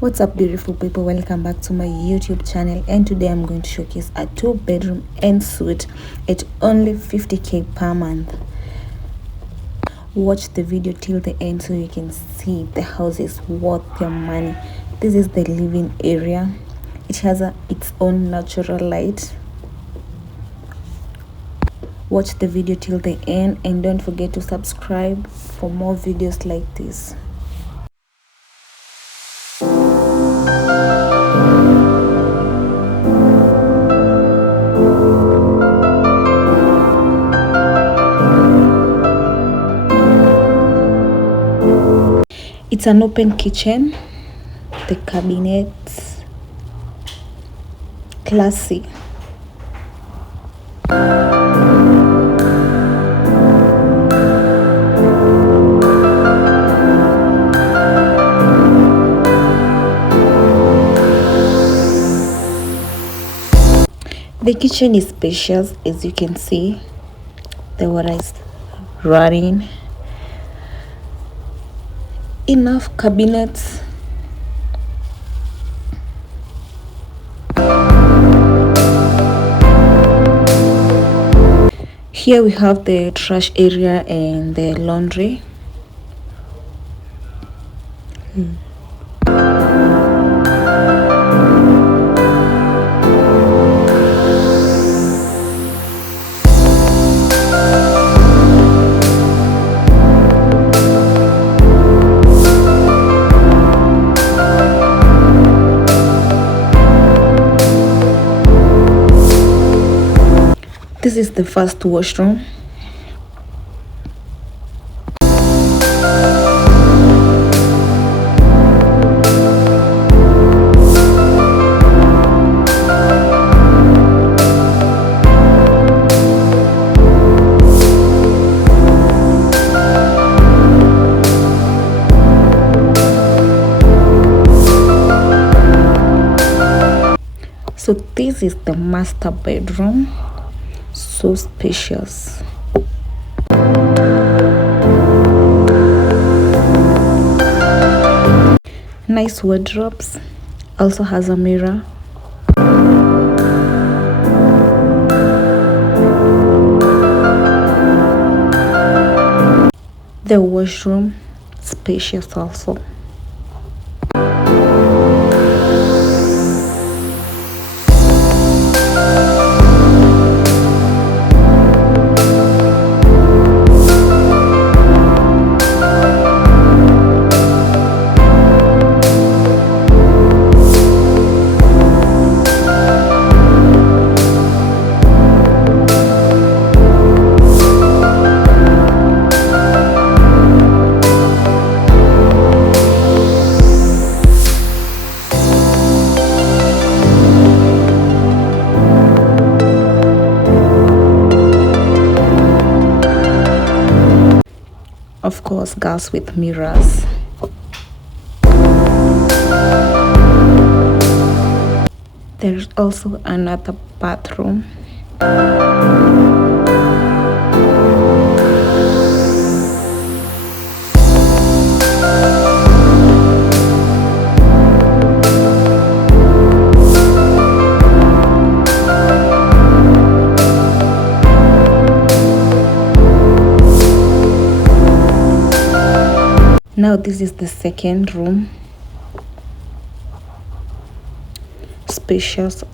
What's up, beautiful people? Welcome back to my YouTube channel, and today I'm going to showcase a 2-bedroom ensuite at only 50k per month. Watch the video till the end so you can see the house is worth your money. This is the living area. It has its own natural light. Watch the video till the end and don't forget to subscribe for more videos like this. It's an open kitchen, the cabinets, classy. The kitchen is spacious, as you can see. The water is running. Enough cabinets. Here we have the trash area and the laundry. This is the first washroom. So this is the master bedroom. So spacious. Nice wardrobes. Also has a mirror. The washroom, spacious also. Of course, girls with mirrors. There's also another bathroom. Now this is the second room. Spacious.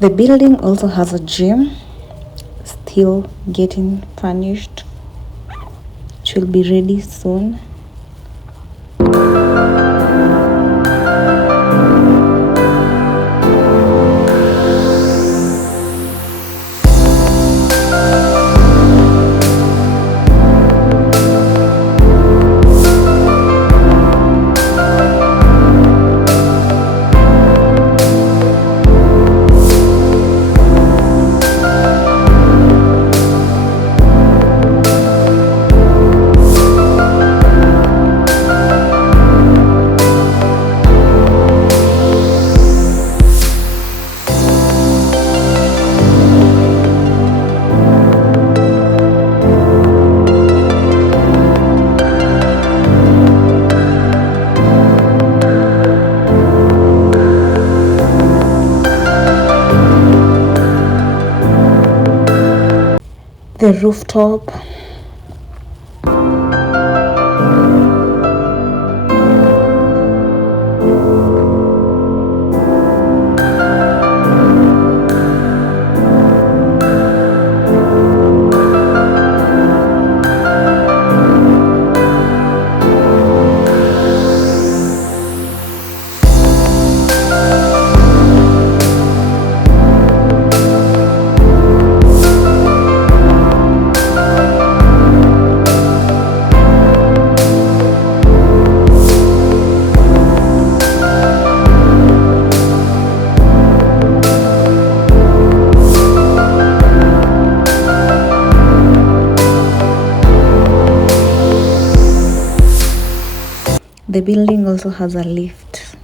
The building also has a gym, still getting furnished. It will be ready soon. The rooftop. The building also has a lift.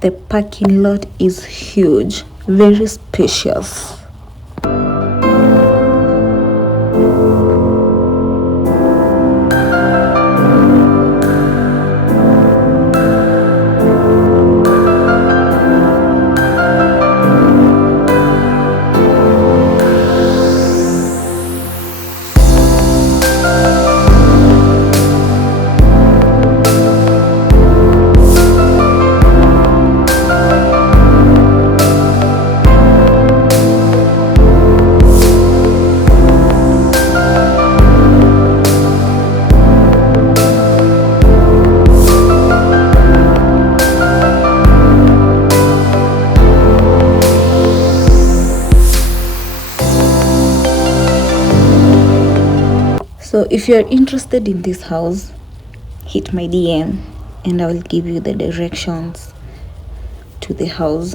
The parking lot is huge, very spacious. So if you're interested in this house, hit my DM and I will give you the directions to the house.